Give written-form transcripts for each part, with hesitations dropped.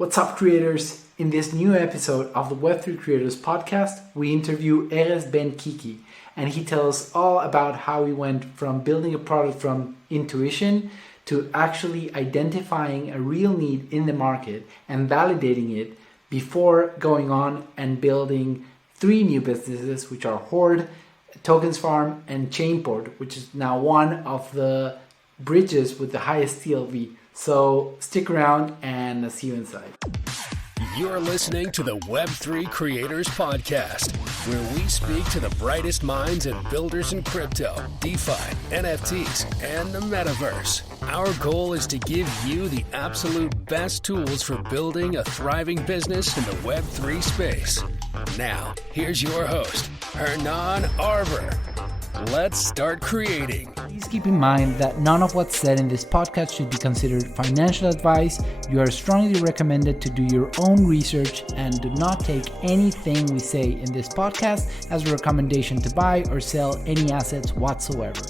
What's up, creators? In this new episode of the Web3 Creators Podcast, we interview Erez Ben-Kiki, and he tells us all about how he went from building a product from intuition to actually identifying a real need in the market and validating it before going on and building 3 new businesses, which are Horde, Tokens Farm, and Chainport, which is now one of the bridges with the highest TLV. So stick around and I'll see you inside. You're listening to the Web3 Creators Podcast, where we speak to the brightest minds and builders in crypto, DeFi, NFTs, and the metaverse. Our goal is to give you the absolute best tools for building a thriving business in the Web3 space. Now, here's your host, Hernan Arber. Let's start creating. Please keep in mind that none of what's said in this podcast should be considered financial advice. You are strongly recommended to do your own research and do not take anything we say in this podcast as a recommendation to buy or sell any assets whatsoever.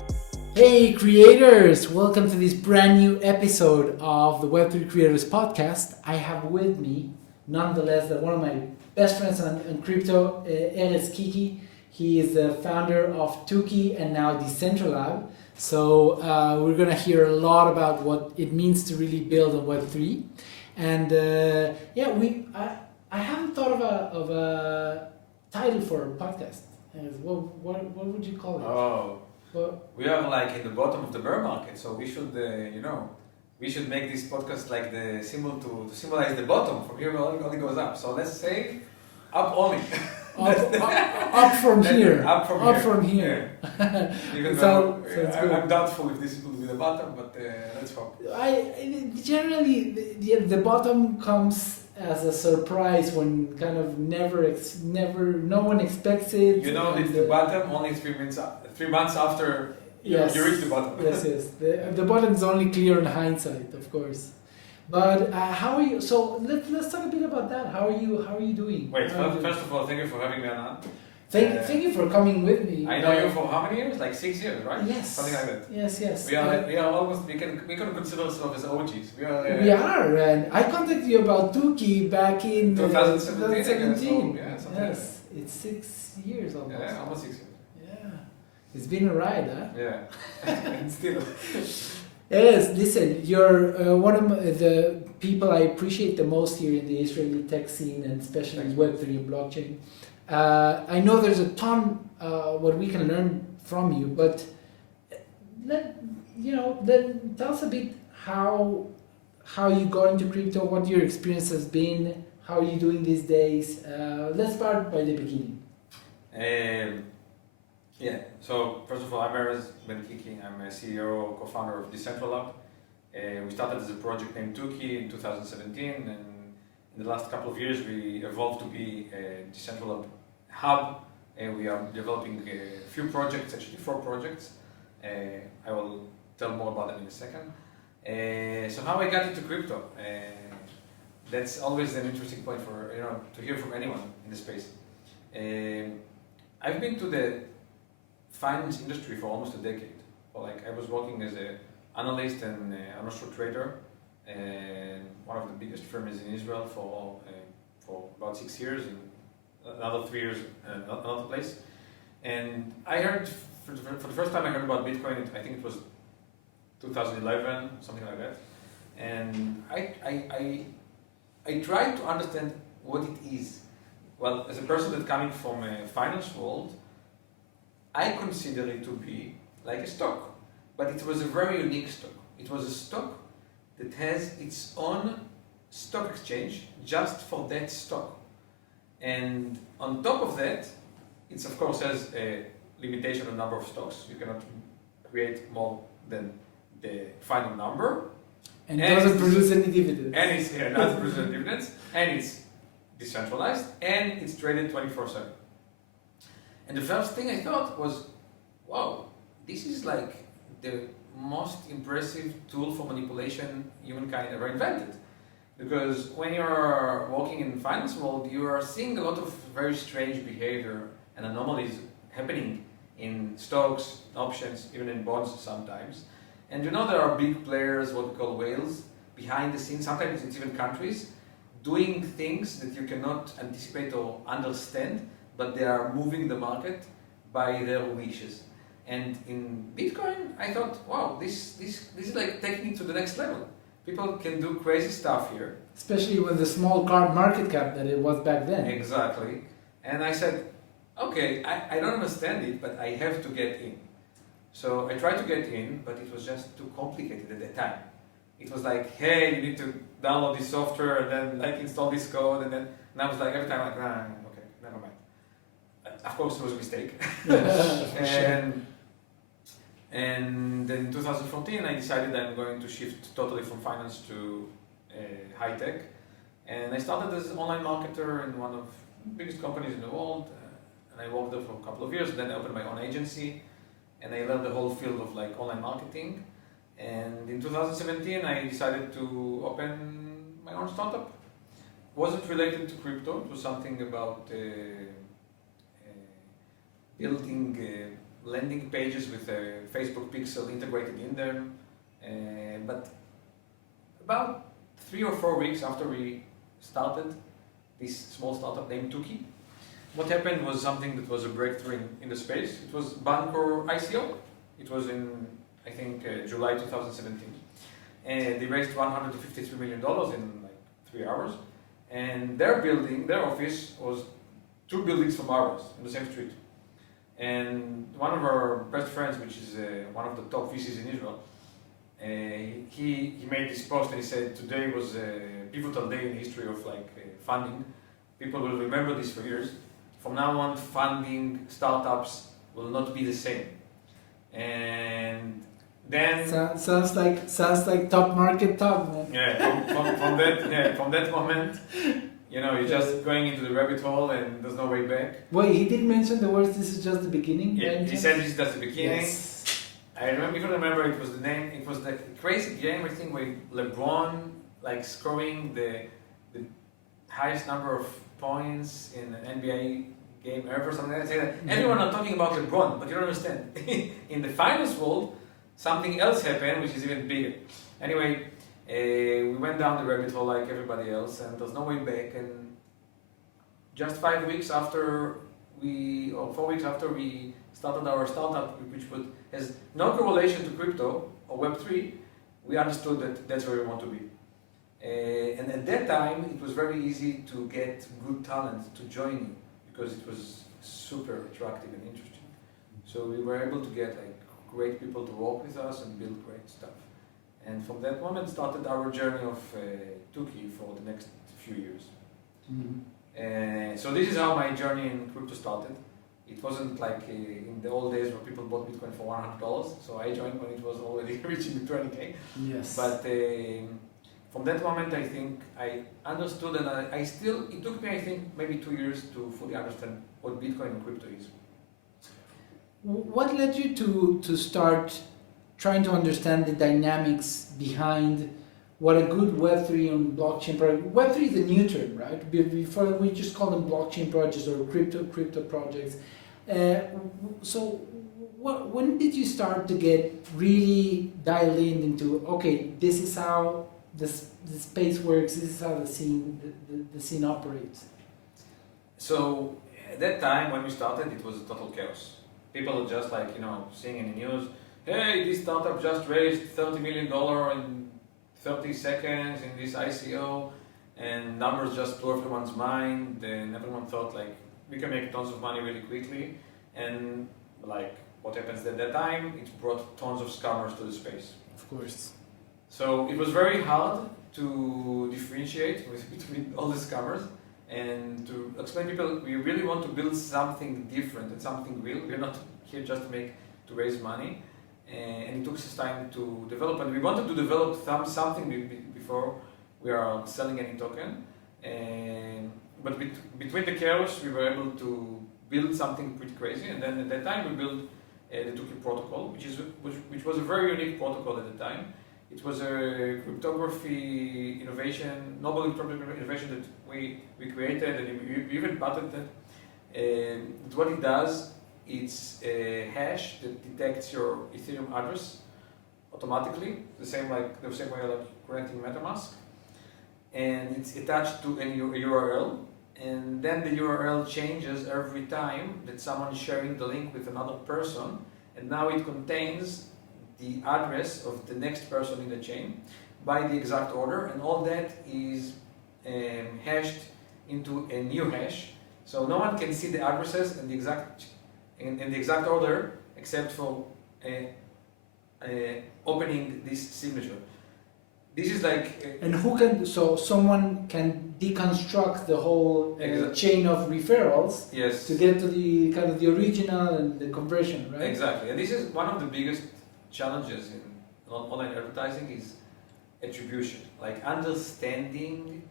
Hey creators! Welcome to this brand new episode of the Web3 Creators Podcast. I have with me, nonetheless, one of my best friends on crypto, Erez Kiki. He is the founder of Kiki and now Dcentralab. So we're going to hear a lot about what it means to really build on Web3. And I haven't thought of a title for a podcast. What would you call it? We are like in the bottom of the bear market, so we should, we should make this podcast like the symbol to symbolize the bottom. From here, it only goes up. So let's say up only. Up from here. Up from here. Yeah. Even though I'm doubtful if this will be the bottom, but let's hope. Generally, the bottom comes as a surprise when kind of no one expects it. You know, it's the bottom only 3 months after you reach the bottom. Yes. The bottom is only clear in hindsight, of course. But how are you? So let's talk a bit about that. How are you doing? Wait, first of all, thank you for having me on. Thank you for coming with me. I know you for how many years? Like 6 years, right? Yes. Something like that. Yes. We are almost. We can consider ourselves as OGs. We are, and I contacted you about Kiki back in 2017. Yes, it's 6 years almost. Yeah, almost 6 years. Yeah, it's been a ride, huh? Yeah, and still. Yes, listen, you're one of the people I appreciate the most here in the Israeli tech scene, and especially in Web3 and blockchain. I know there's a ton what we can learn from you, but then tell us a bit how you got into crypto, what your experience has been, how are you doing these days. Let's start by the beginning. So first of all, I'm Erez Ben-Kiki. I'm a CEO, co-founder of Dcentralab. We started as a project named Kiki in 2017, and in the last couple of years we evolved to be a Dcentralab hub. We are developing a few projects, actually 4 projects. I will tell more about them in a second. So how I got into crypto? That's always an interesting point for to hear from anyone in the space. I've been to the finance industry for almost a decade. I was working as an analyst and financial trader, and one of the biggest firms in Israel for about 6 years, and another 3 years another place. And I heard for the first time I heard about Bitcoin. I think it was 2011, something like that. And I tried to understand what it is. Well, as a person that's coming from a finance world, I consider it to be like a stock, but it was a very unique stock. It was a stock that has its own stock exchange just for that stock. And on top of that, it of course has a limitation on number of stocks. You cannot create more than the final number. And it doesn't produce any dividends. And it doesn't produce any dividends. And it's decentralized. And it's traded 24/7. And the first thing I thought was, wow, this is like the most impressive tool for manipulation humankind ever invented. Because when you're working in the finance world, you are seeing a lot of very strange behavior and anomalies happening in stocks, options, even in bonds sometimes. And there are big players, what we call whales, behind the scenes, sometimes it's even countries, doing things that you cannot anticipate or understand, but they are moving the market by their wishes. And in Bitcoin, I thought, wow, this is like taking it to the next level. People can do crazy stuff here. Especially with the small market cap that it was back then. Exactly. And I said, okay, I don't understand it, but I have to get in. So I tried to get in, but it was just too complicated at that time. It was like, hey, you need to download this software and then like install this code, and I was like every time like, okay, never mind. Of course, it was a mistake. And then in 2014, I decided I'm going to shift totally from finance to high tech, and I started as an online marketer in one of the biggest companies in the world, and I worked there for a couple of years. Then I opened my own agency, and I learned the whole field of like online marketing. And in 2017, I decided to open my own startup. Wasn't related to crypto. It was something about building landing pages with a Facebook pixel integrated in them. But about 3 or 4 weeks after we started this small startup named Kiki, what happened was something that was a breakthrough in the space. It was Bancor ICO. It was in, I think, July 2017. And they raised $153 million in like 3 hours. And their building, their office, was 2 buildings from ours in the same street. And one of our best friends, which is one of the top VCs in Israel, he made this post and he said, today was a pivotal day in the history of like funding. People will remember this for years. From now on, funding startups will not be the same. And then sounds like top market talk, man. Yeah, from that moment, you know, you're just going into the rabbit hole and there's no way back. Wait, he did mention the words, this is just the beginning? Yeah, he said this is just the beginning. Yes. I remember it was the name, it was the crazy game, I think, where LeBron, like, scoring the highest number of points in an NBA game ever, something like that. Everyone are talking about LeBron, but you don't understand. In the finance world, something else happened, which is even bigger. Anyway, we went down the rabbit hole like everybody else, and there's no way back. And just 5 weeks after or 4 weeks after we started our startup, which has no correlation to crypto or Web3, we understood that that's where we want to be. And at that time, it was very easy to get good talent to join you because it was super attractive and interesting. So we were able to get like great people to work with us and build great stuff. And from that moment started our journey of Kiki for the next few years. Mm-hmm. So this is how my journey in crypto started. It wasn't like in the old days where people bought Bitcoin for $100. So I joined when it was already reaching 20K. Yes. But from that moment, I think I understood, and it took me, I think, maybe 2 years to fully understand what Bitcoin and crypto is. What led you to start trying to understand the dynamics behind what a good Web3 and blockchain project? Web3 is a new term, right? Before we just call them blockchain projects or crypto projects. So when did you start to get really dialed into, okay, this is how the space works, this is how the scene operates? So at that time when we started, it was a total chaos. People were just like, seeing in the news, hey, this startup just raised $30 million in 30 seconds in this ICO, and numbers just blew everyone's mind, and everyone thought like, we can make tons of money really quickly, and like, what happens at that time, it brought tons of scammers to the space. Of course. So it was very hard to differentiate between all the scammers and to explain to people we really want to build something different and something real. We're not here just to raise money. And it took us time to develop, and we wanted to develop something before we are selling any token. But between the chaos, we were able to build something pretty crazy. And then at that time, we built the Kiki protocol, which was a very unique protocol at the time. It was a cryptography innovation, novel cryptography innovation that we created, and we even patented. What it does, it's a hash that detects your Ethereum address automatically, the same way like granting MetaMask. and it's attached to a URL, and then the URL changes every time that someone is sharing the link with another person, and now it contains the address of the next person in the chain by the exact order, and all that is hashed into a new hash, so no one can see the addresses in the exact order except for opening this signature. This is like and who can, so someone can deconstruct the whole chain of referrals, yes, to get to the kind of the original and the conversion, right? Exactly, and this is one of the biggest challenges in online advertising is attribution, like understanding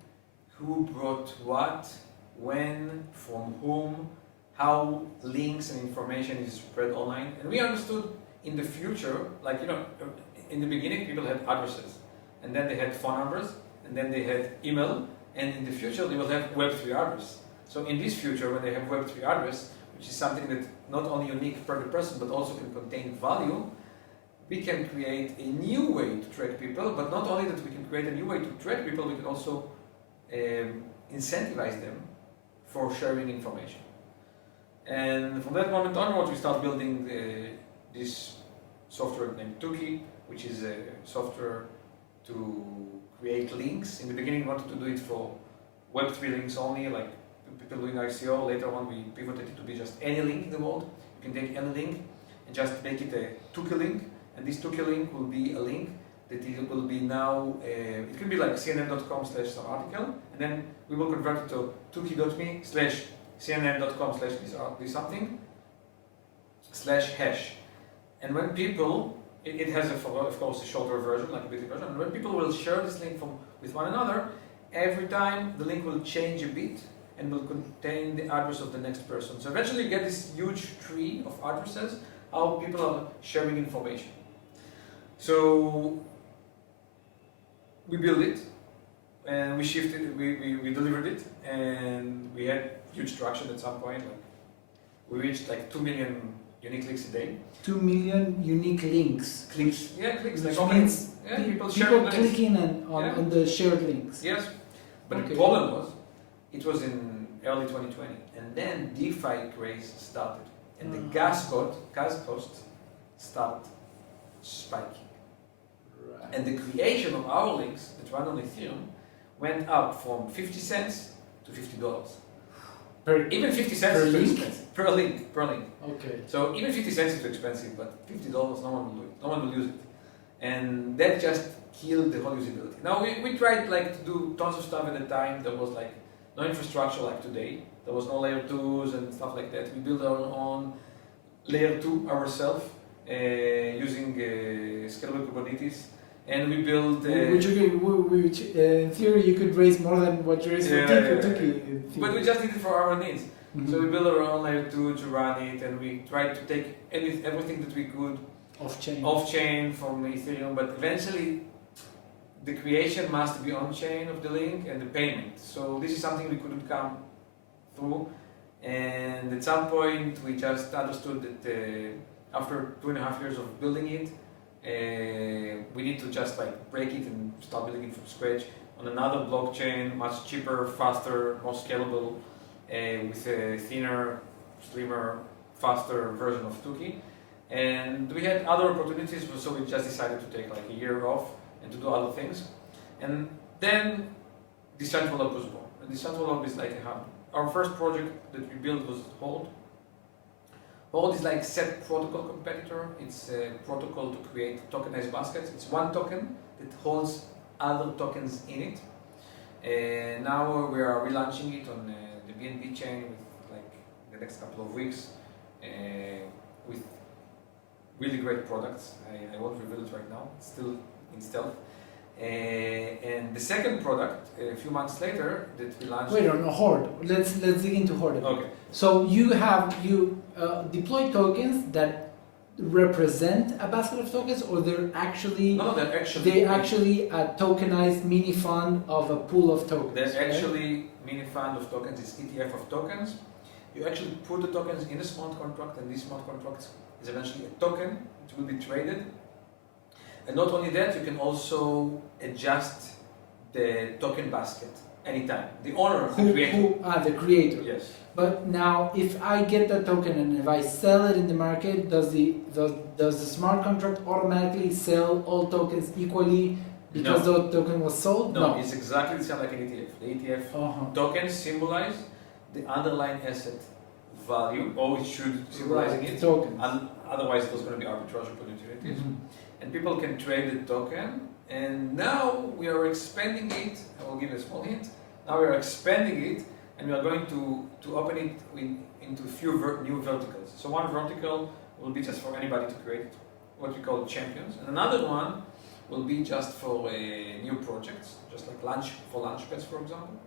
who brought what, when, from whom, how links and information is spread online. And we understood in the future, like, in the beginning people had addresses, and then they had phone numbers, and then they had email, and in the future they will have Web3 address. So in this future, when they have Web3 address, which is something that not only unique per the person, but also can contain value, we can create a new way to track people, but not only that we can create a new way to track people, we can also incentivize them for sharing information. And from that moment onwards, we start building this software named Kiki, which is a software to create links. In the beginning, we wanted to do it for Web3 links only, like people doing ICO. Later on, we pivoted it to be just any link in the world. You can take any link and just make it a Kiki link, and this Kiki link will be a link that it will be now, it can be like cnn.com/some article, and then we will convert it to tuki.me/cnn.com/this something /hash. And when people, it has of course a shorter version, like a bit version, and when people will share this link with one another, every time the link will change a bit and will contain the address of the next person. So eventually you get this huge tree of addresses, how people are sharing information. So we built it, and we shifted, we delivered it, and we had huge traction at some point. Like we reached like 2 million unique clicks a day. 2 million unique links. Clicks. Yeah, clicks. Which like means people links. clicking on the shared links. Yes, but Okay. the problem was, it was in early 2020, and then DeFi craze started, and the gas cost started spiking. Right. And the creation of our links that run on Ethereum went up from 50 cents to $50. Even 50 cents per is too link? expensive. Per link. Okay. So even 50 cents is too expensive, but $50, no one will do it. No one will use it. And that just killed the whole usability. Now we tried like to do tons of stuff at the time. There was like no infrastructure like today. There was no layer 2s and stuff like that. We built our own layer 2 ourselves using scalable Kubernetes. And we built... which in theory you could raise more than what you raised for Kiki. But we just did it for our needs. Mm-hmm. So we built our own layer 2 to run it, and we tried to take everything that we could off-chain from Ethereum, but eventually the creation must be on-chain of the link and the payment. So this is something we couldn't come through, and at some point we just understood that after 2.5 years of building it, we need to just like break it and start building it from scratch on another blockchain, much cheaper, faster, more scalable, with a thinner, slimmer, faster version of Kiki. And we had other opportunities, so we just decided to take like a year off and to do other things. And then Dcentralab was born. And Dcentralab is like a hub. Our first project that we built was Hold. Hold is like set protocol competitor. It's a protocol to create tokenized baskets. It's one token that holds other tokens in it. And now we are relaunching it on the BNB chain with like the next couple of weeks with really great products. I won't reveal it right now. It's still in stealth. And the second product, a few months later, that we launched. Wait, on Horde. Let's dig into Horde. Okay. So you deploy tokens that represent a basket of tokens, or they're actually they're actually a tokenized mini fund of a pool of tokens. They're actually mini fund of tokens. It's ETF of tokens. You actually put the tokens in a smart contract, and this smart contract is eventually a token. It will be traded. And not only that, you can also adjust the token basket anytime. The owner, the creator. The creator. Yes. But now, if I get that token and if I sell it in the market, does the smart contract automatically sell all tokens equally because the token was sold? No, it's exactly the same like an ETF. The ETF tokens symbolize the underlying asset value, or it should symbolizing it. Tokens. And otherwise, there's going to be arbitrage opportunities, and people can trade the token. And now we are expanding it. I will give a small hint. Now we are expanding it, and we are going to open it into a few new verticals. So one vertical will be just for anybody to create what we call champions, and another one will be just for new projects, just like launchpads, for example.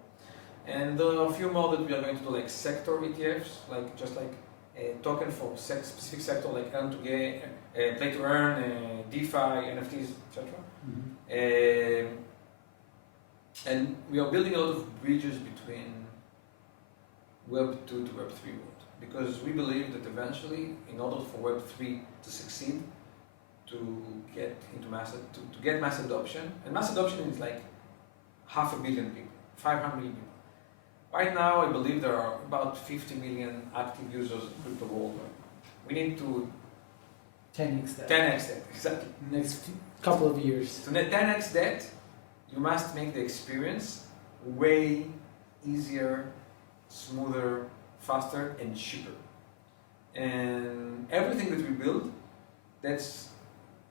And there are a few more that we are going to do, like sector ETFs, like just like a token for specific sector, like earn to get, play to earn, DeFi, NFTs, etc. And we are building a lot of bridges between Web 2 to Web 3 world, because we believe that eventually, in order for Web 3 to succeed, to get into to get mass adoption, and mass adoption is like 500 million people, 500 million people. Right now, I believe there are about 50 million active users in crypto worldwide. We need to 10x that. 10x that, exactly. Next couple of years. To 10x that, you must make the experience way easier, smoother, faster, and cheaper. And everything that we build, this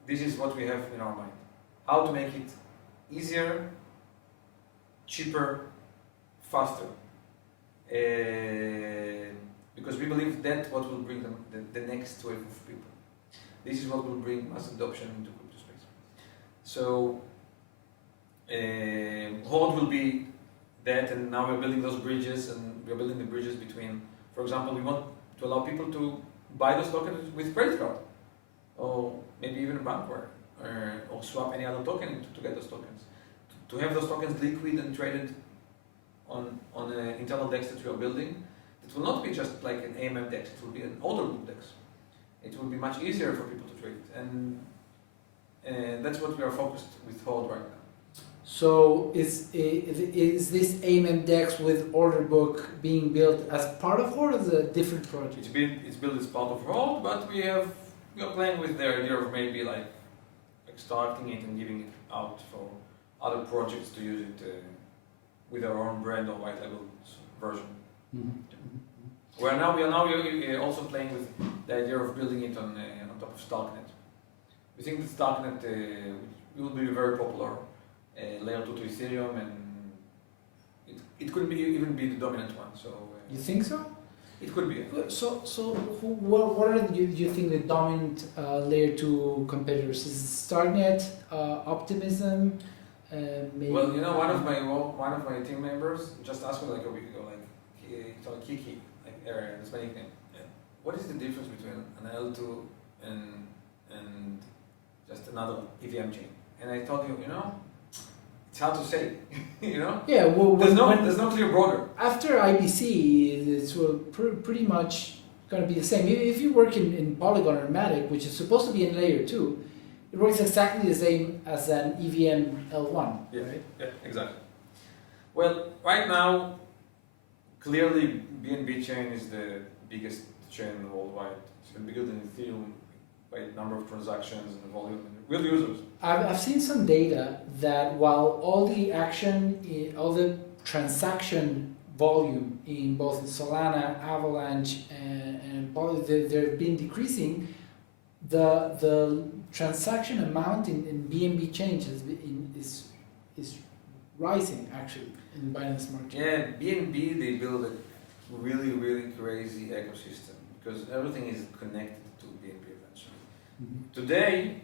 is what we have in our mind. How to make it easier, cheaper, faster. Because we believe that's what will bring them the next wave of people. This is what will bring mass adoption into crypto space. So, Horde will be that, and now we're building those bridges, and we're building the bridges between, for example, we want to allow people to buy those tokens with credit card, or maybe even a bankware, or swap any other token to get those tokens. To have those tokens liquid and traded on an internal DEX that we are building, it will not be just like an AMM DEX, it will be an order book DEX. It will be much easier for people to trade, and that's what we are focused with Horde right now. So is this AMM DEX with order book being built as part of Horde, or is it a different project? It's built as part of Horde, but we are playing with the idea of maybe like starting it and giving it out for other projects to use it with our own brand or white label version. We are now also playing with the idea of building it on top of Starknet. We think that Starknet will be very popular. Layer 2 to Ethereum, and it could even be the dominant one. So you think so? It could be. So what are you think the dominant layer 2 competitors? Is it Starknet, Optimism? Maybe. Well, one of my team members just asked me like a week ago, like Kiki, like Erez, that's my nickname. What is the difference between an L2 and just another EVM chain? And I told him, it's hard to say, Yeah, well, there's no clear border. After IBC, it's pretty much going to be the same. If you work in Polygon or Matic, which is supposed to be in layer 2, it works exactly the same as an EVM L1, yeah, right? Yeah, exactly. Well, right now, clearly BNB chain is the biggest chain worldwide. It's even bigger than Ethereum by number of transactions and volume and real users. I've seen some data that while all the transaction volume in both Solana, Avalanche, and they've been decreasing, the transaction amount in BNB chain is rising actually in Binance Smart Chain. Yeah, BNB, they build a really, really crazy ecosystem because everything is connected to BNB eventually. Today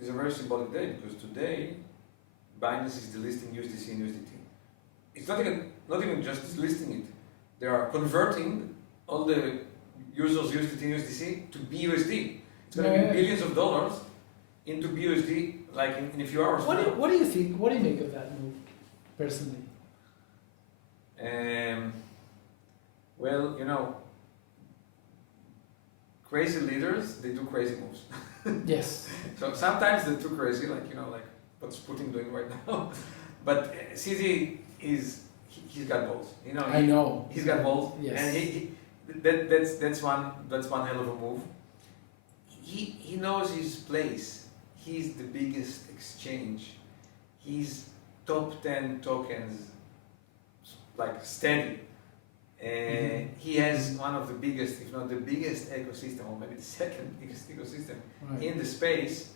is a very symbolic day because today Binance is delisting USDC and USDT. It's not even just listing it. They are converting all the users USDT and USDC to BUSD. It's going to be billions of dollars into BUSD like in a few hours. What do you think? What do you make of that move, personally? Well, crazy leaders, they do crazy moves. Yes. So sometimes they're too crazy, like what's Putin doing right now. But CZ he's got balls. You know. I know. He's got balls. Yes. And that's one hell of a move. He knows his place. He's the biggest exchange. He's top 10 tokens, like steady. He has one of the biggest, if not the biggest ecosystem, or maybe the second biggest ecosystem in the space,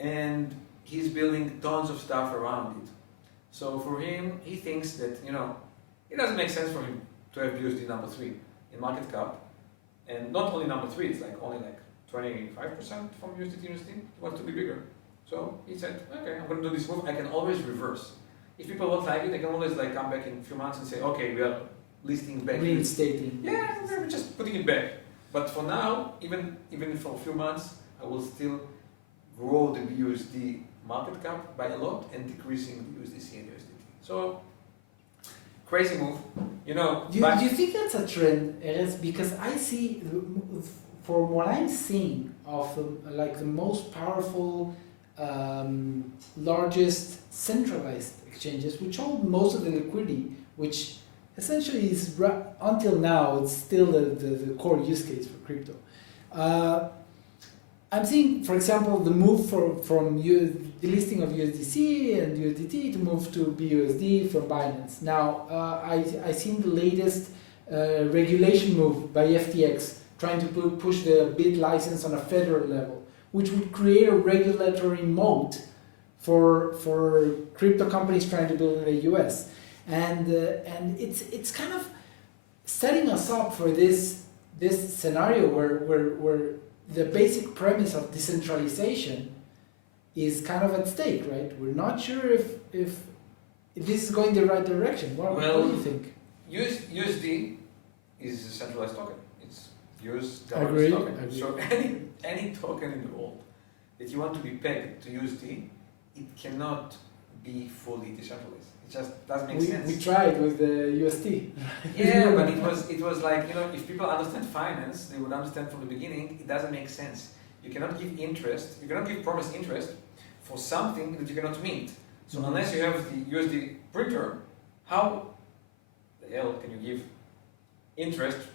and he's building tons of stuff around it. So for him, he thinks that, it doesn't make sense for him to have USD number 3 in market cap, and not only number 3, it's only 25% from USD to USD. He wants to be bigger. So he said, okay, I'm going to do this move. I can always reverse. If people won't like it, they can always come back in a few months and say, okay, we are listing back. Reinstating. Yeah, we're just putting it back. But for now, even for a few months, I will still grow the BUSD market cap by a lot and decreasing the USDC and USDT. So, crazy move. Do you think that's a trend, Erez? Because I see, from what I'm seeing of the most powerful, largest centralized exchanges, which hold most of the liquidity, which essentially is, until now, it's still the core use case for crypto. I'm seeing, for example, the move from the listing of USDC and USDT to move to BUSD from Binance. Now, I seen the latest regulation move by FTX trying to push the BIT license on a federal level, which would create a regulatory moat for crypto companies trying to build in the US. And it's kind of setting us up for this scenario where the basic premise of decentralization is kind of at stake, right? We're not sure if this is going the right direction. What do you think? USD is a centralized token. It's US dollar token. Agreed. So any token in the world that you want to be pegged to USD, it cannot be fully decentralized. It just doesn't make sense. We tried with the USD. Yeah, but it was if people understand finance, they would understand from the beginning, it doesn't make sense. You cannot give interest, you cannot give promised interest for something that you cannot meet. So unless you have the USD printer, how the hell can you give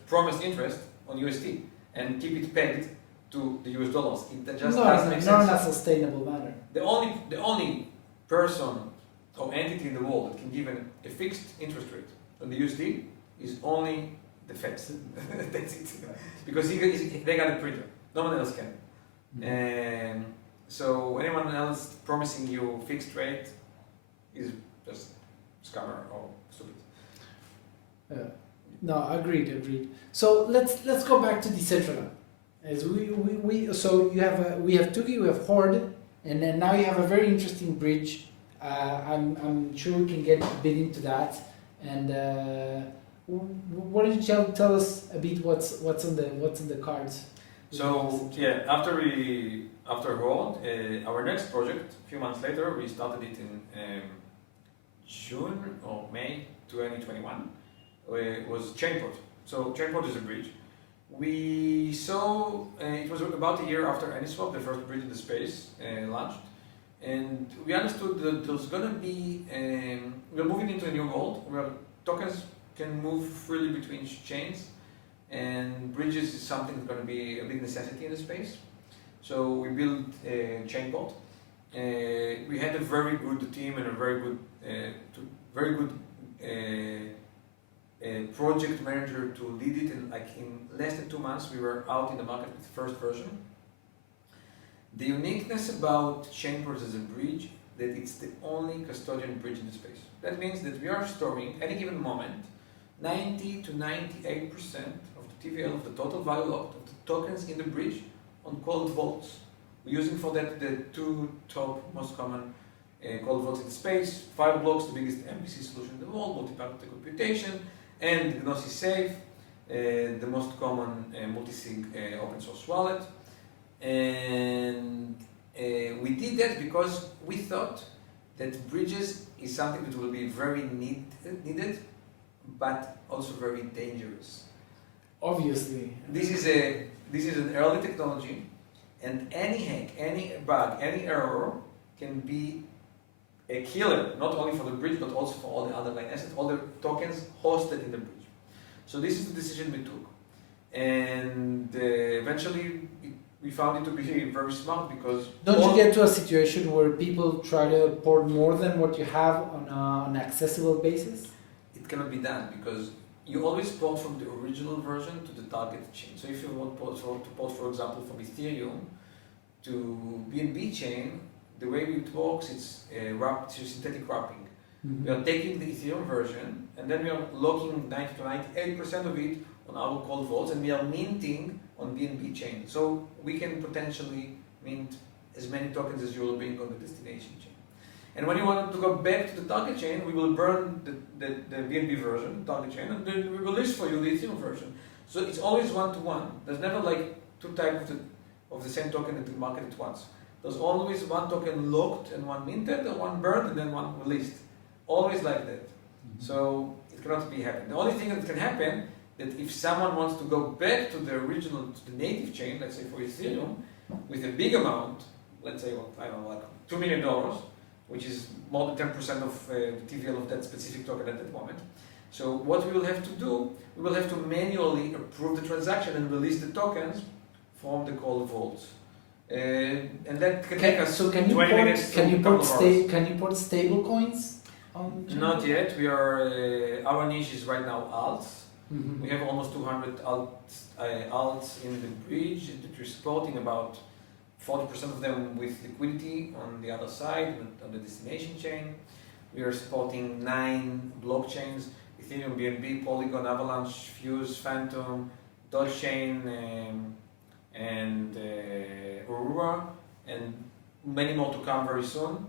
promised interest on USD and keep it pegged to the US dollars? It just doesn't make sense. Not in a sustainable manner. The only person or entity in the world that can give a fixed interest rate on the USD is only the Fed. That's it. Because they got a printer. No one else can. And so anyone else promising you fixed rate is just scammer or stupid. No, agreed. So let's go back to Dcentralab. As we have Tuki, we have Horde, and then now you have a very interesting bridge. I'm sure we can get a bit into that. And why don't you tell us a bit what's on the cards? So yeah, after Horde, our next project, a few months later, we started it in June or May 2021. It was Chainport. So Chainport is a bridge. We saw it was about a year after AnySwap, the first bridge in the space, launched. And we understood that there's going to be, we're moving into a new world where tokens can move freely between chains, and bridges is something that's going to be a big necessity in the space. So we built Chainport. We had a very good team and a very good project manager to lead it, and in less than 2 months we were out in the market with the first version. The uniqueness about Chainport as a bridge, that it's the only custodian bridge in the space. That means that we are storing, any given moment, 90 to 98% of the TVL, of the total value locked, of the tokens in the bridge, on cold vaults. We're using for that the two top most common cold vaults in the space, Fireblocks, the biggest MPC solution in the world, multi-party computation, and Gnosis Safe, the most common multi-sig open source wallet. And we did that because we thought that bridges is something that will be very needed, but also very dangerous. Obviously. This is an early technology, and any hack, any bug, any error can be a killer, not only for the bridge, but also for all the underlying assets, all the tokens hosted in the bridge. So this is the decision we took. And eventually, we found it to be very smart because... Don't you get to a situation where people try to port more than what you have on an accessible basis? It cannot be done because you always port from the original version to the target chain. So if you want to port, for example, from Ethereum to BNB chain, the way it works, it's wrapped to synthetic wrapping. We are taking the Ethereum version and then we are locking 90 to 98% of it on our cold vaults and we are minting on BNB chain. So we can potentially mint as many tokens as you will bring on the destination chain. And when you want to go back to the target chain, we will burn the BNB version, target chain, and then we release for you the Ethereum version. So it's always one-to-one. There's never like two types of the same token at the market at once. There's always one token locked and one minted, and one burned and then one released. Always like that. So it cannot be happen. The only thing that can happen that if someone wants to go back to the original, to the native chain, let's say for Ethereum, with a big amount, let's say, I don't know, like $2 million, which is more than 10% of the TVL of that specific token at that moment. So what we will have to do, we will have to manually approve the transaction and release the tokens from the cold vaults. And that can take us 20 minutes. Can you port stable coins? Not yet. We are our niche is right now alts. We have almost 200 alts in the bridge that we're supporting, about 40% of them with liquidity on the other side, on the destination chain. We are supporting 9 blockchains: Ethereum, BNB, Polygon, Avalanche, Fuse, Phantom, Doge Chain, and Aurora, and many more to come very soon.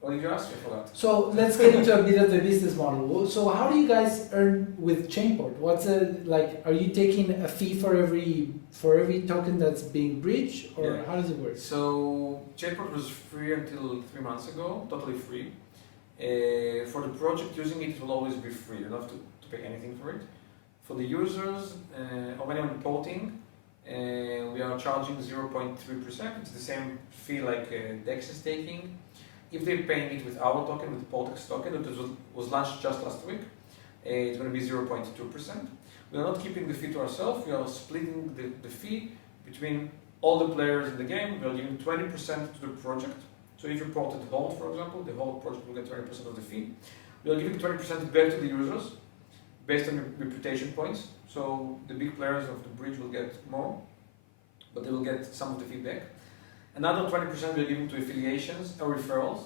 What did you ask me for that? So let's get into a bit of the business model. So how do you guys earn with Chainport? What's are you taking a fee for every token that's being bridged, or how does it work? So Chainport was free until 3 months ago, totally free. For the project using it, it will always be free. You don't have to pay anything for it. For the users, or when I'm reporting, we are charging 0.3%. It's the same fee like DEX is taking. If they're paying it with our token, with the Portex token, that was launched just last week, it's going to be 0.2%. We are not keeping the fee to ourselves. We are splitting the fee between all the players in the game. We are giving 20% to the project. So if you ported Hold, for example, the whole project will get 20% of the fee. We are giving 20% back to the users based on reputation points. So the big players of the bridge will get more, but they will get some of the feedback. Another 20% we are giving to affiliations or referrals,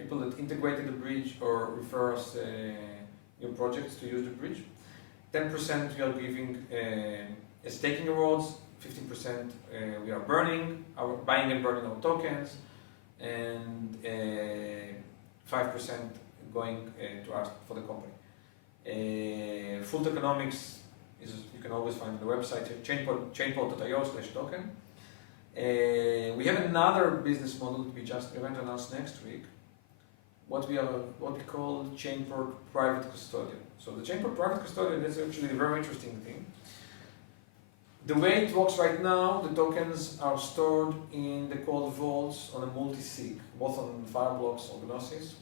people that integrated the bridge or refer us new projects to use the bridge. 10% we are giving as staking rewards, 15% we are buying and burning our tokens, and 5% going to us for the company. Full economics is, you can always find on the website, chainport.io/token. We have another business model that we going to announce next week, what we call Chainport Private Custodian. So the Chainport Private Custodian is actually a very interesting thing. The way it works right now, the tokens are stored in the cold vaults on a multi-sig, both on Fireblocks or Gnosis,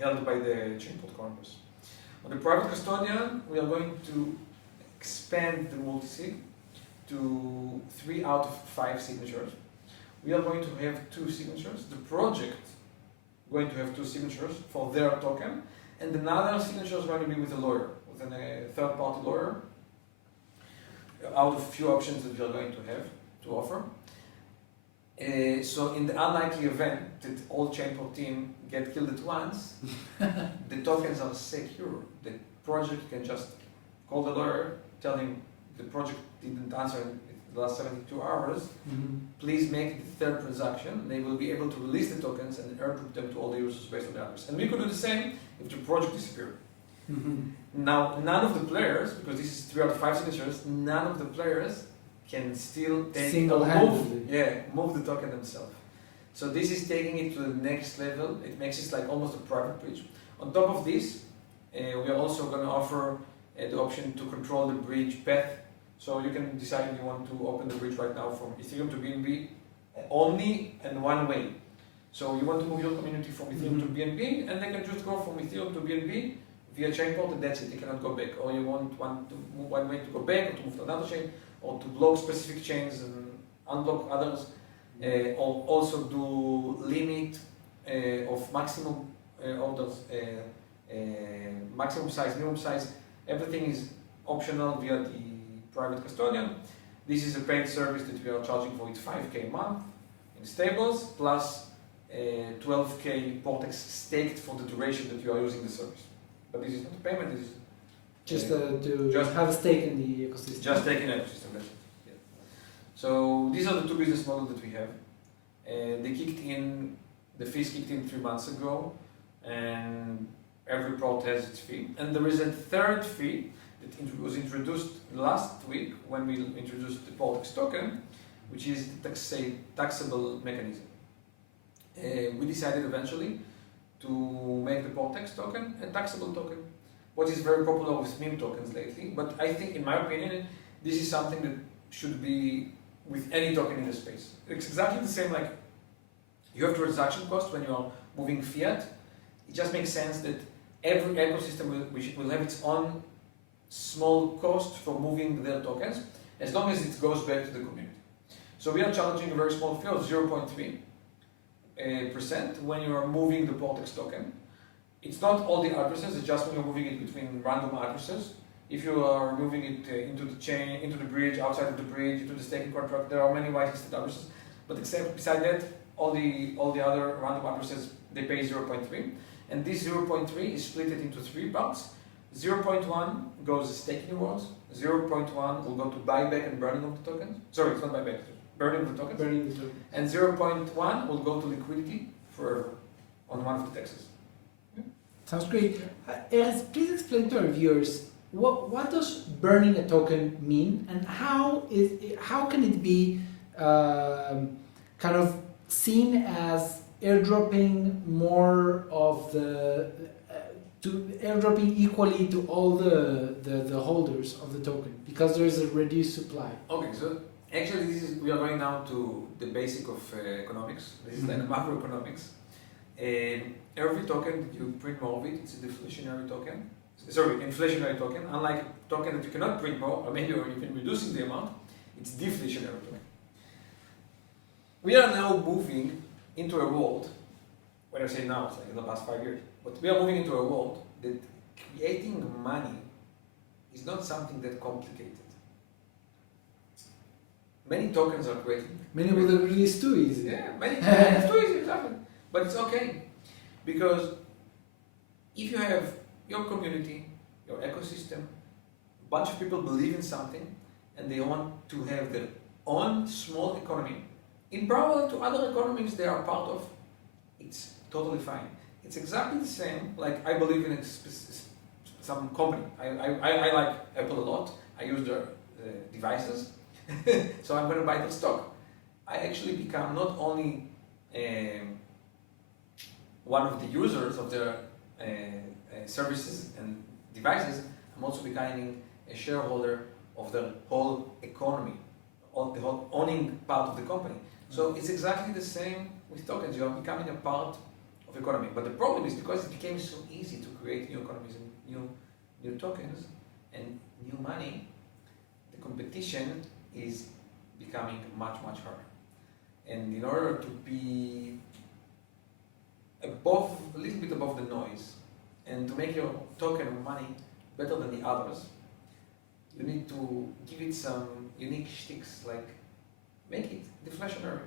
held by the Chainport Congress. On the Private Custodian, we are going to expand the multi-sig to 3 out of 5 signatures. We are going to have 2 signatures. The project is going to have 2 signatures for their token, and another signature is going to be with a lawyer, with a third-party lawyer, out of a few options that we are going to have to offer. So in the unlikely event that all Chainport team get killed at once, the tokens are secure. The project can just call the lawyer, tell him the project didn't answer in the last 72 hours, please make the third transaction. They will be able to release the tokens and airdrop them to all the users based on the address. And we could do the same if the project disappeared. Now, none of the players, because this is 3 out of 5 signatures, none of the players can still take move the token themselves. So this is taking it to the next level. It makes it like almost a private bridge. On top of this, we are also going to offer the option to control the bridge path So you can decide if you want to open the bridge right now from Ethereum to BNB only and one way. So you want to move your community from Ethereum to BNB, and they can just go from Ethereum to BNB via chain port, and that's it. They cannot go back. Or you want one way to go back, or to move to another chain, or to block specific chains and unblock others, or also do limit of maximum orders, maximum size, minimum size. Everything is optional via the private custodian. This is a paid service that we are charging for. It's 5K a month in stables plus 12K Portex staked for the duration that you are using the service. But this is not a payment. This is just to have a stake in the ecosystem. Just take in the ecosystem. That's it. Yeah. So these are the two business models that we have. The fees kicked in 3 months ago, and every prot has its fee. And there is a third fee that was introduced last week when we introduced the Portex token, which is the taxable mechanism. We decided eventually to make the Portex token a taxable token, what is very popular with meme tokens lately. But I think, in my opinion, this is something that should be with any token in the space. It's exactly the same, like you have transaction cost when you are moving fiat. It just makes sense that every ecosystem will have its own small cost for moving their tokens, as long as it goes back to the community. So we are charging a very small fee of 0.3% when you are moving the Portex token. It's not all the addresses, it's just when you're moving it between random addresses. If you are moving it into the chain, into the bridge, outside of the bridge, into the staking contract, there are many whitelisted addresses. But beside that, all the other random addresses, they pay 0.3. And this 0.3 is split into 3 parts. 0.1 goes as staking rewards. 0.1 will go to buyback and burning of the tokens. Sorry, it's not buyback, burning of the tokens. Burning the tokens. And 0.1 will go to liquidity forever on one of the dexes. Sounds great. Erez, please explain to our viewers what does burning a token mean, and how can it be kind of seen as airdropping more of airdropping equally to all the holders of the token, because there is a reduced supply. Okay, so actually we are going now to the basic of economics. This is like macroeconomics. Every token that you print more of it, it's a deflationary token. Sorry, inflationary token. Unlike a token that you cannot print more, or maybe you're even reducing the amount, it's deflationary token. We are now moving into a world, when I say now, it's like in the past 5 years, but we are moving into a world that creating money is not something that complicated. Many tokens are created. Many will agree it's too easy. Yeah, it's too easy, exactly. But it's okay, because if you have your community, your ecosystem, a bunch of people believe in something, and they want to have their own small economy, in parallel to other economies they are part of, it's totally fine. It's exactly the same, like I believe in some company. I like Apple a lot. I use their devices, so I'm going to buy their stock. I actually become not only one of the users of their services and devices, I'm also becoming a shareholder of the whole economy, of the whole owning part of the company. So it's exactly the same with tokens. You are becoming a part of the economy. But the problem is, because it became so easy to create new economies and new tokens and new money, the competition is becoming much, much harder. And in order to be a little bit above the noise, and to make your token or money better than the others, you need to give it some unique shticks, like make it deflationary.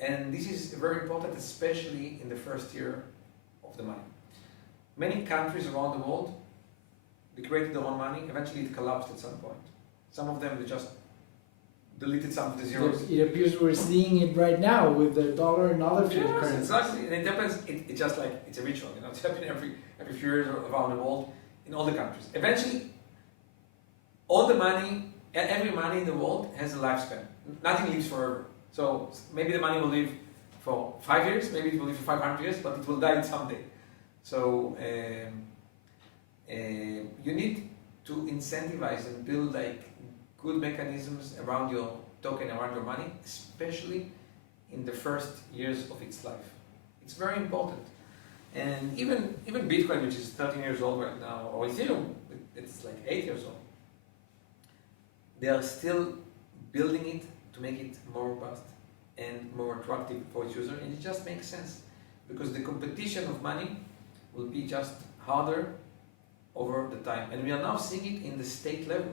And this is very important, especially in the first year of the money. Many countries around the world, they created their own money. Eventually it collapsed at some point. Some of them, they just deleted some of the zeros. It appears we're seeing it right now with the dollar and other fiat currencies. Exactly. And it happens, it's just like, it's a ritual, it's happening every few years around the world, in all the countries. Eventually, all the money, every money in the world has a lifespan. Nothing lives forever. So maybe the money will live for 5 years, maybe it will live for 500 years, but it will die someday. So you need to incentivize and build like good mechanisms around your token, around your money, especially in the first years of its life. It's very important. And even Bitcoin, which is 13 years old right now, or Ethereum, it's like 8 years old, they are still building it to make it more robust and more attractive for its user, and it just makes sense because the competition of money will be just harder over the time. And we are now seeing it in the state level.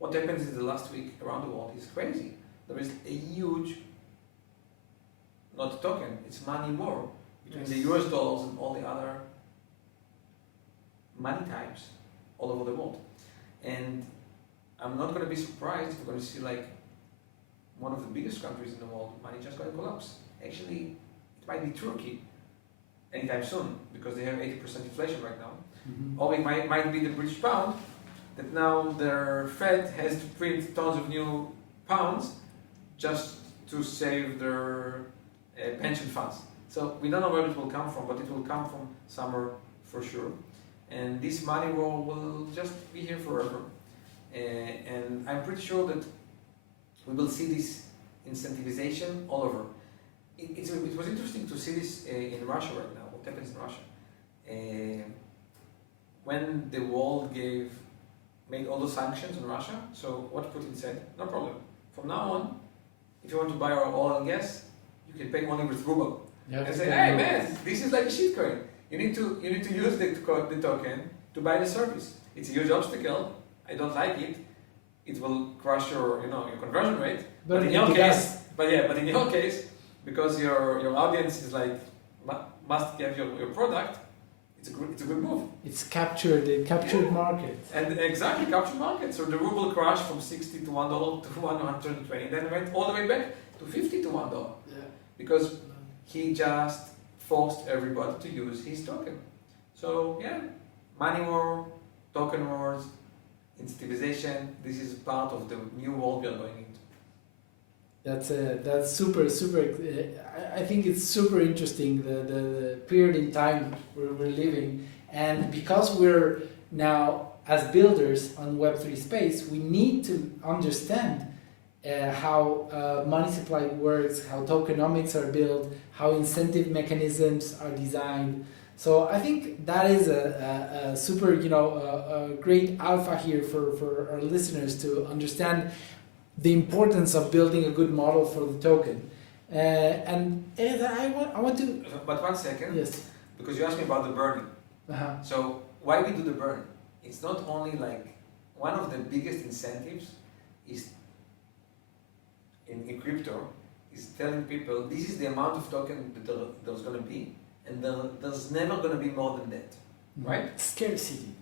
What happens in the last week around the world is crazy. There is a huge, not token, it's money war between the US dollars and all the other money types all over the world. And I'm not going to be surprised if we're going to see like one of the biggest countries in the world, money just going to collapse. Actually, it might be Turkey anytime soon because they have 80% inflation right now. Or it might be the British pound, that now their Fed has to print tons of new pounds just to save their pension funds. So we don't know where it will come from, but it will come from somewhere for sure. And this money war will just be here forever. And I'm pretty sure that we will see this incentivization all over. It was interesting to see this in Russia right now, what happens in Russia. When the world made all the sanctions on Russia, so what Putin said, no problem. From now on, if you want to buy our oil and gas, you can pay only with ruble. And say, hey man, this is like a shitcoin. You need to use the token to buy the service. It's a huge obstacle. I don't like it. It will crush your conversion rate. But in your case, because your audience is like must get your product, it's a good move. It's captured market. And exactly, captured market. So the ruble crashed from 60 to $1 to 120, then went all the way back to 50 to $1. Yeah. Because he just forced everybody to use his token. So yeah, money war, token wars, incentivization, this is part of the new world we are going into. That's super. I think it's super interesting the period in time we're living, and because we're now as builders on Web3 space, we need to understand how money supply works, how tokenomics are built, how incentive mechanisms are designed. So I think that is a super a great alpha here for our listeners to understand the importance of building a good model for the token. And I want to... But 1 second. Yes. Because you asked me about the burning. Uh-huh. So why we do the burn? It's not only like one of the biggest incentives is in crypto is telling people this is the amount of token that there's going to be, and there's never going to be more than that, right? Scarcity.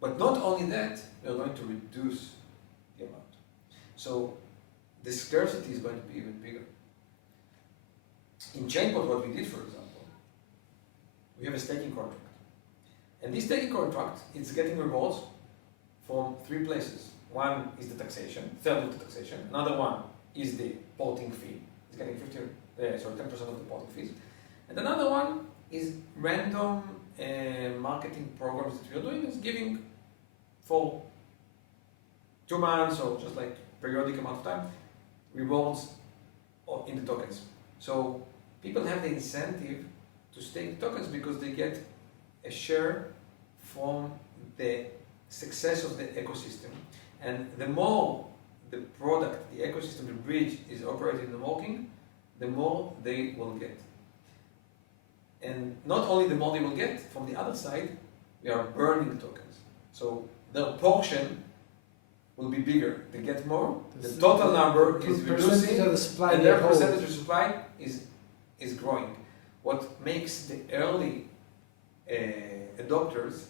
But not only that, we're going to reduce the amount. So the scarcity is going to be even bigger. In Chainpot, what we did, for example, we have a staking contract. And this staking contract is getting rewards from 3 places. One is the taxation, third of the taxation. Another one is the porting fee. It's getting 10% of the porting fees. And another one is random marketing programs that we are doing. Is giving for 2 months or just like periodic amount of time rewards in the tokens. So people have the incentive to stake tokens because they get a share from the success of the ecosystem. And the more the product, the ecosystem, the bridge is operating and working, the more they will get. And not only the more they will get, from the other side, we are burning the tokens. So their portion will be bigger. They get more, the total number is reducing, and their percentage of supply is growing. What makes the early adopters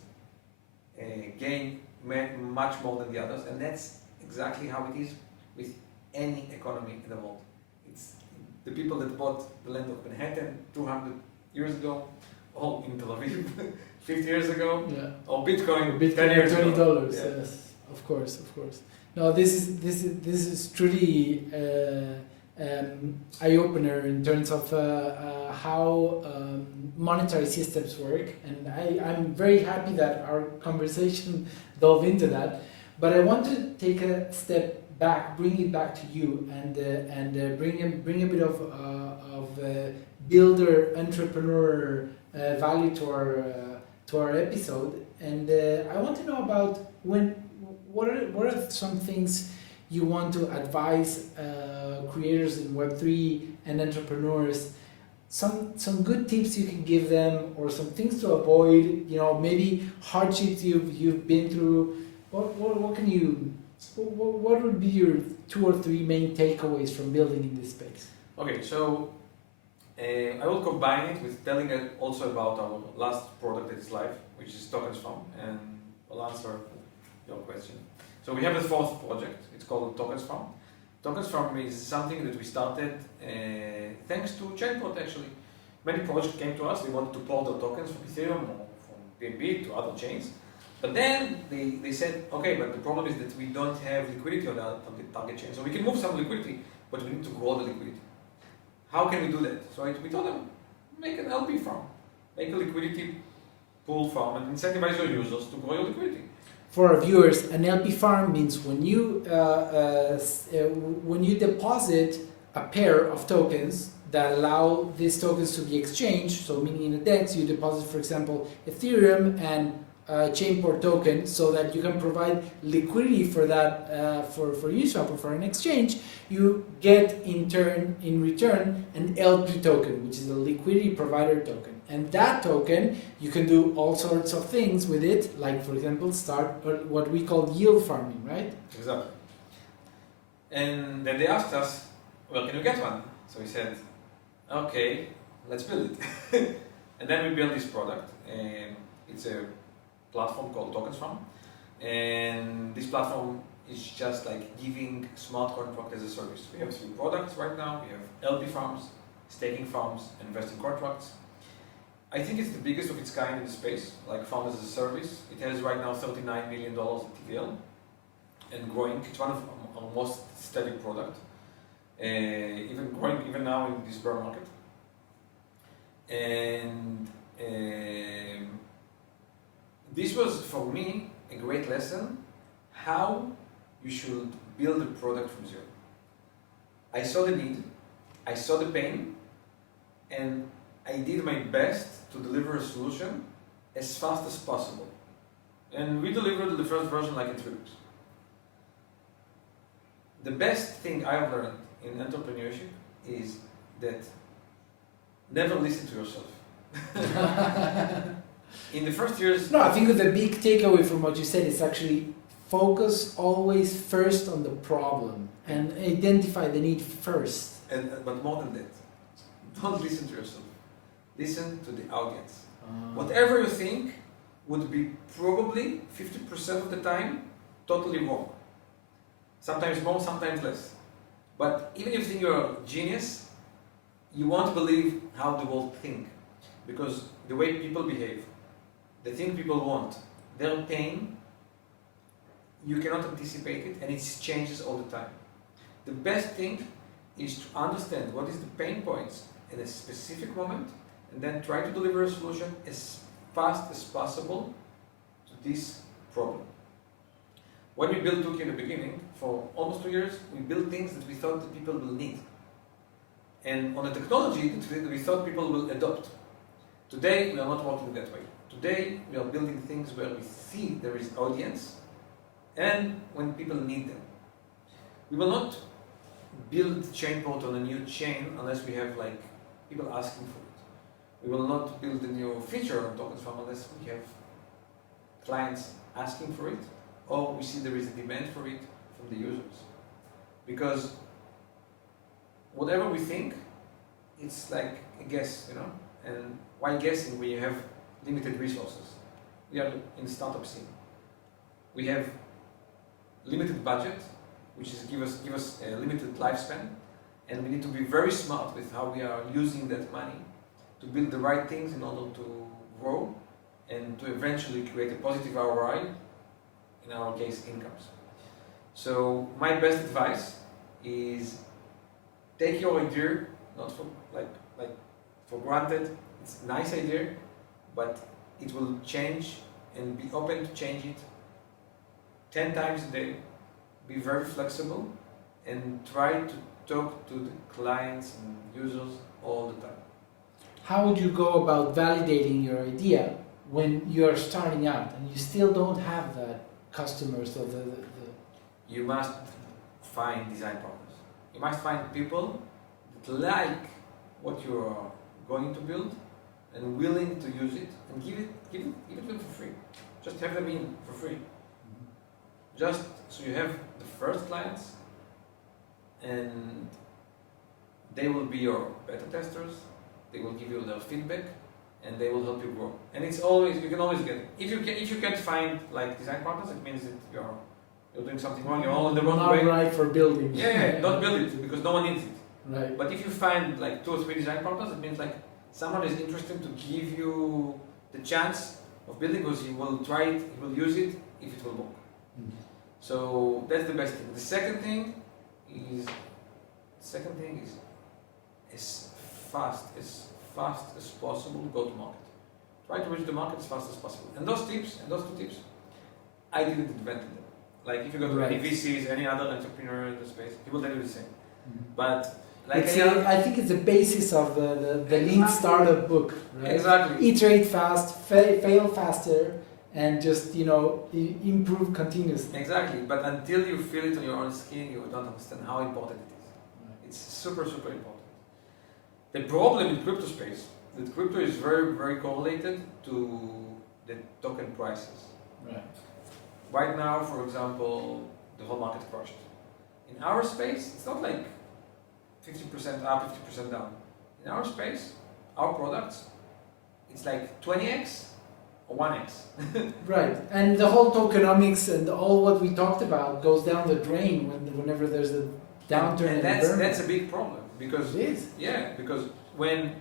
gain much more than the others, and that's exactly how it is with any economy in the world. It's the people that bought the land of Manhattan 200 years ago, or in Tel Aviv 50 years ago, or Bitcoin 10 years $20, ago. Yes, of course. No, this is truly eye-opener in terms of how monetary systems work, and I'm very happy that our conversation dove into that. But I want to take a step back, bring it back to you, and bring a bit of builder entrepreneur value to our episode. And I want to know about what are some things you want to advise creators in Web3 and entrepreneurs. Some good tips you can give them, or some things to avoid. You know, maybe hardships you've been through. What can you? What would be your 2 or 3 main takeaways from building in this space? Okay, so I will combine it with telling also about our last product that is live, which is Tokens Farm, and I'll answer your question. So we have the 4th project. It's called Tokens Farm. Tokens Farm is something that we started thanks to Chainport actually. Many projects came to us, they wanted to port their tokens from Ethereum or from BNB to other chains. But then they said, okay, but the problem is that we don't have liquidity on our target chain. So we can move some liquidity, but we need to grow the liquidity. How can we do that? So we told them, make an LP farm. Make a liquidity pool farm and incentivize your users to grow your liquidity. For our viewers, an LP farm means when you deposit a pair of tokens that allow these tokens to be exchanged, so meaning in a DEX, you deposit, for example, Ethereum and Chainport token, so that you can provide liquidity for that for Uniswap or for an exchange. You get in return an LP token, which is a liquidity provider token, and that token you can do all sorts of things with it, like for example start what we call yield farming, right? Exactly. And then they asked us, well, can you get one? So we said, okay, let's build it. And then we built this product, and it's a platform called Tokens Farm, and this platform is just like giving smart contract as a service. We have 3 products right now. We have LP farms, staking farms, and investing contracts. I think it's the biggest of its kind in the space, like farm as a service. It has right now $39 million at TVL and growing. It's one of our most steady product, even growing even now in this bear market. And this was, for me, a great lesson, how you should build a product from zero. I saw the need, I saw the pain, and I did my best to deliver a solution as fast as possible. And we delivered the first version like in 3 weeks. The best thing I've learned in entrepreneurship is that never listen to yourself. In the first years... No, I think the big takeaway from what you said is actually focus always first on the problem and identify the need first. But more than that, don't listen to yourself. Listen to the audience. Whatever you think would be probably 50% of the time totally wrong. Sometimes more, sometimes less. But even if you think you're a genius, you won't believe how the world think. Because the way people behave, the thing people want, their pain, you cannot anticipate it, and it changes all the time. The best thing is to understand what is the pain points in a specific moment, and then try to deliver a solution as fast as possible to this problem. When we built Tuki in the beginning, for almost 2 years, we built things that we thought that people will need. And on a technology that we thought people will adopt. Today, we are not working that way. Today, we are building things where we see there is audience and when people need them. We will not build Chainport on a new chain unless we have like people asking for it. We will not build a new feature on Tokens Farm unless we have clients asking for it, or we see there is a demand for it from the users. Because whatever we think, it's like a guess, you know? And why guessing when you have limited resources? We are in startup scene. We have limited budget, which is give us a limited lifespan, and we need to be very smart with how we are using that money to build the right things in order to grow and to eventually create a positive ROI, in our case, incomes. So my best advice is take your idea, not for for granted. It's a nice idea, but it will change, and be open to change it 10 times a day, be very flexible, and try to talk to the clients and users all the time. How would you go about validating your idea when you're starting out and you still don't have that customers or the You must find design partners. You must find people that like what you are going to build and willing to use it and give it to them for free. Just have them in for free. Just so you have the first clients and they will be your beta testers, they will give you their feedback and they will help you grow. And it's always, you can always get it. If you can't find like design partners, it means that you're doing something wrong, you're all in the wrong way. Not right for building. Yeah, don't build it because no one needs it. Right. But if you find like 2 or 3 design partners, it means like someone is interested to give you the chance of building because he will try it, he will use it if it will work. So that's the best thing. The second thing is as fast as possible go to market. Try to reach the market as fast as possible. And those 2 tips, I didn't invent them. Like if you go to any VCs, any other entrepreneur in the space, he will tell you the same. But like I think it's the basis of the Lean Startup book. Right? Exactly. Iterate fast, fail faster, and just improve continuously. Exactly. But until you feel it on your own skin, you don't understand how important it is. Right. It's super, super important. The problem in crypto space, that crypto is very, very correlated to the token prices. Right. Right now, for example, the whole market crashed. In our space, it's not like 50% up, 50% down. In our space, our products, it's like 20x or 1x. Right, and the whole tokenomics and all what we talked about goes down the drain whenever there's a downturn. And that's a big problem because it is. Yeah, because when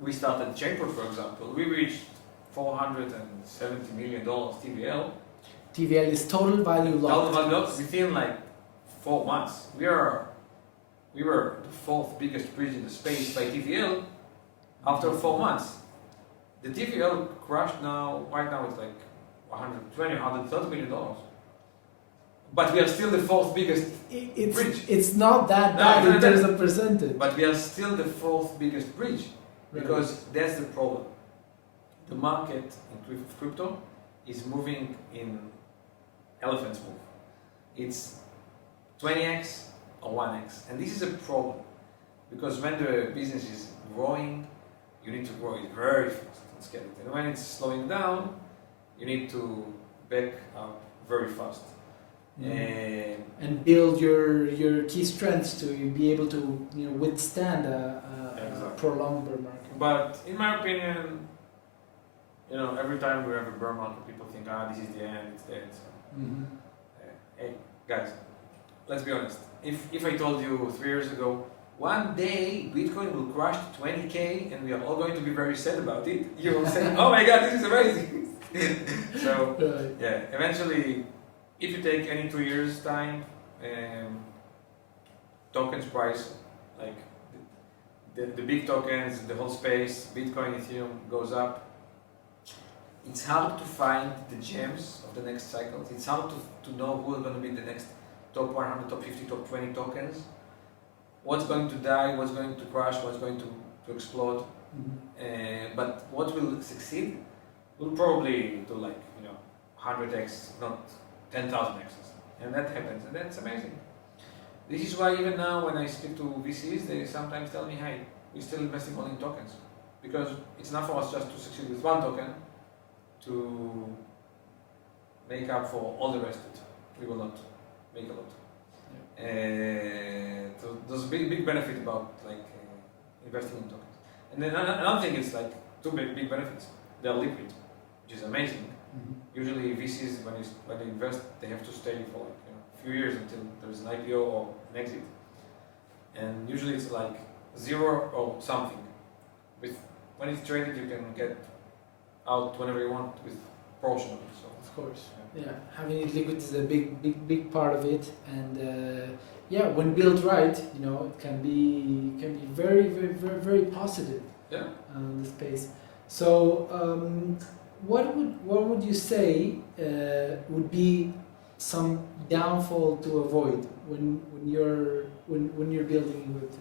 we started Chainport, for example, we reached $470 million TVL. TVL is total value locked. Total value locked within like 4 months. We were the 4th biggest bridge in the space by TVL after 4 months. The TVL crashed now, right now it's like $130 million. But we are still the 4th biggest bridge. It's not that bad in terms of percentage. But we are still the 4th biggest bridge because that's the problem. The market in crypto is moving in elephant's move. It's 20x or 1x. And this is a problem because when the business is growing, you need to grow it very fast and scale it. And when it's slowing down, you need to back up very fast. And build your key strengths to be able to withstand a prolonged bear market. But in my opinion, every time we have a bear market, people think, this is the end, it's dead. So, hey, guys, let's be honest. If I told you 3 years ago, one day Bitcoin will crash to 20K and we are all going to be very sad about it, you will say, oh my God, this is amazing. So, yeah, eventually, if you take any 2 years time, tokens price, like the big tokens, the whole space, Bitcoin, Ethereum goes up. It's hard to find the gems of the next cycles. It's hard to know who are going to be the next top 100, top 50, top 20 tokens. What's going to die, what's going to crash, what's going to explode. But what will succeed will probably do like 100x, not 10,000 x's. And that happens, and that's amazing. This is why even now when I speak to VCs, they sometimes tell me, hey, we're still investing only in tokens. Because it's not for us just to succeed with one token to make up for all the rest that we will not make a lot. So there's a big benefit about investing in tokens. And then another thing is like 2 big benefits. They're liquid, which is amazing. Usually VCs, when they invest, they have to stay for a few years until there's an IPO or an exit. And usually it's like 0 or something. When it's traded, you can get out whenever you want with portion of it. So of course, yeah, having it liquid is a big part of it, and when built right, it can be very, very, very, very positive. Yeah. On the space. So, what would you say would be some downfall to avoid when you're building in Web3?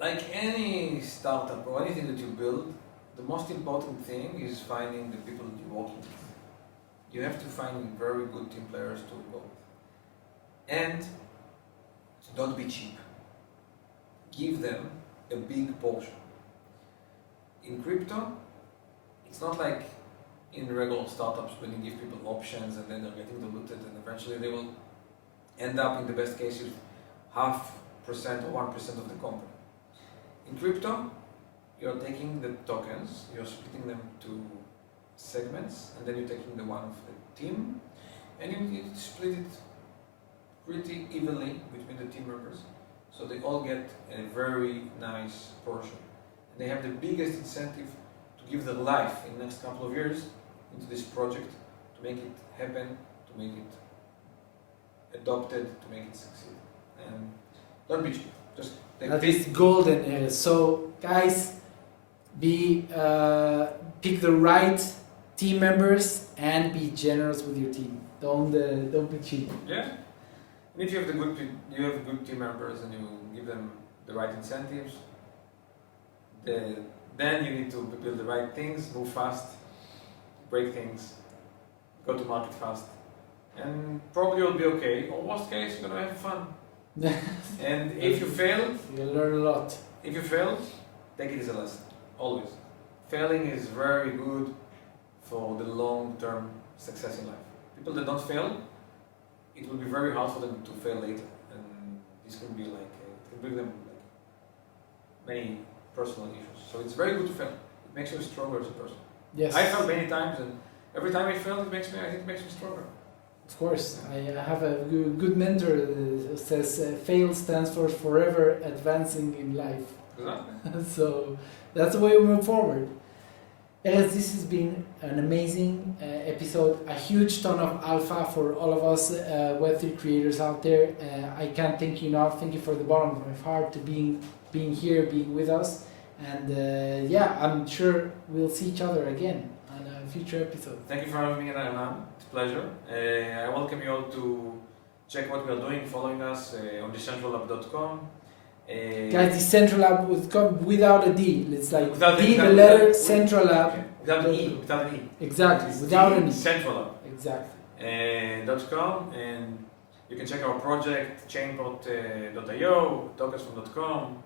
Like any startup or anything that you build, the most important thing is finding the people that you're working with. You have to find very good team players to work with. And don't be cheap. Give them a big portion. In crypto, it's not like in regular startups when you give people options and then they're getting diluted and eventually they will end up in the best case with 0.5% or 1% of the company. In crypto, you're taking the tokens, you're splitting them to segments, and then you're taking the one of the team, and you split it pretty evenly between the team members, so they all get a very nice portion. And they have the biggest incentive to give their life in the next couple of years into this project, to make it happen, to make it adopted, to make it succeed. And don't be cheap. Just take That is golden, Erez. So guys, pick the right team members and be generous with your team. Don't be cheap. Yeah. And if you have good team members and you give them the right incentives, then you need to build the right things, move fast, break things, go to market fast, and probably you'll be okay. Or worst case, you're gonna have fun. And if you fail, you'll learn a lot. If you fail, take it as a lesson. Always. Failing is very good for the long-term success in life. People that don't fail, it will be very hard for them to fail later, and this can be like it can bring them like many personal issues. So it's very good to fail. It makes you stronger as a person. Yes. I failed many times, and every time I fail, I think it makes me stronger. Of course, I have a good mentor that says fail stands for forever advancing in life. Exactly. So that's the way we move forward. Erez, this has been an amazing episode, a huge ton of alpha for all of us Web3 creators out there. I can't thank you enough. Thank you for the bottom of my heart to being here, being with us. And yeah, I'm sure we'll see each other again on a future episode. Thank you for having me, Anan. It's a pleasure. I welcome you all to check what we are doing, following us on Dcentralab.com. Guys, Dcentralab would come without a D. It's like without D, the letter, Centralab. Okay. Without an E. Without an E. Exactly, it's without an E. Centralab. Exactly. .com, and you can check our project, chainbot.io, tokens.com,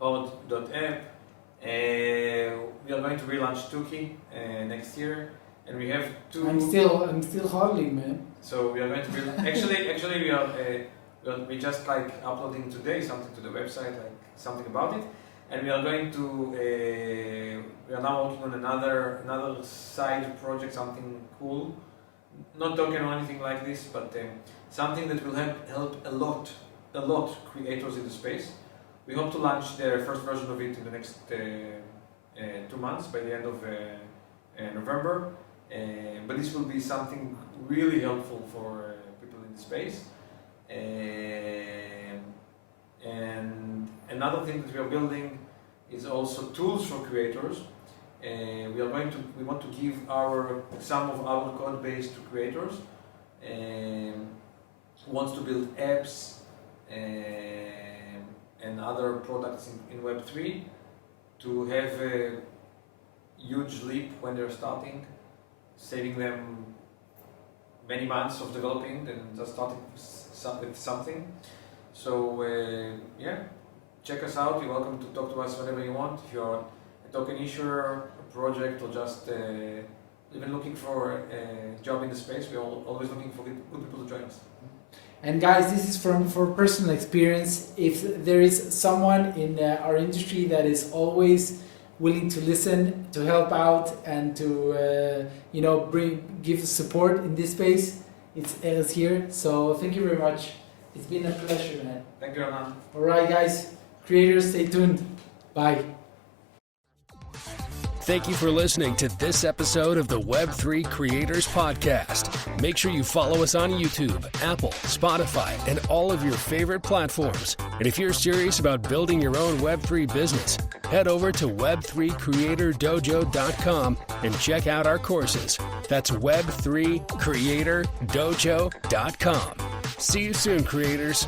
pod.app. We are going to relaunch Tuki next year, and we have two. I'm still hodling, man. So we are going to actually we just like uploading today something to the website, like something about it, and we are going to we are now working on another side project, something cool, not token or anything like this, but something that will help a lot creators in the space. We hope to launch the first version of it in the next 2 months, by the end of November. But this will be something really helpful for people in the space. And another thing that we are building is also tools for creators. We want to give some of our code base to creators who wants to build apps and other products in Web3 to have a huge leap when they're starting, saving them many months of developing and just starting with something. So yeah, check us out. You're welcome to talk to us whenever you want. If you're a token issuer, a project, or just even looking for a job in the space, we're always looking for good people to join us. And guys, this is for personal experience. If there is someone in our industry that is always willing to listen, to help out, and to give support in this space, it's Erez here. So thank you very much. It's been a pleasure, man. Thank you, Anan. All right, guys, creators, stay tuned. Bye. Thank you for listening to this episode of the Web3 Creators Podcast. Make sure you follow us on YouTube, Apple, Spotify, and all of your favorite platforms. And if you're serious about building your own Web3 business, head over to web3creatordojo.com and check out our courses. That's Web3CreatorDojo.com. See you soon, creators.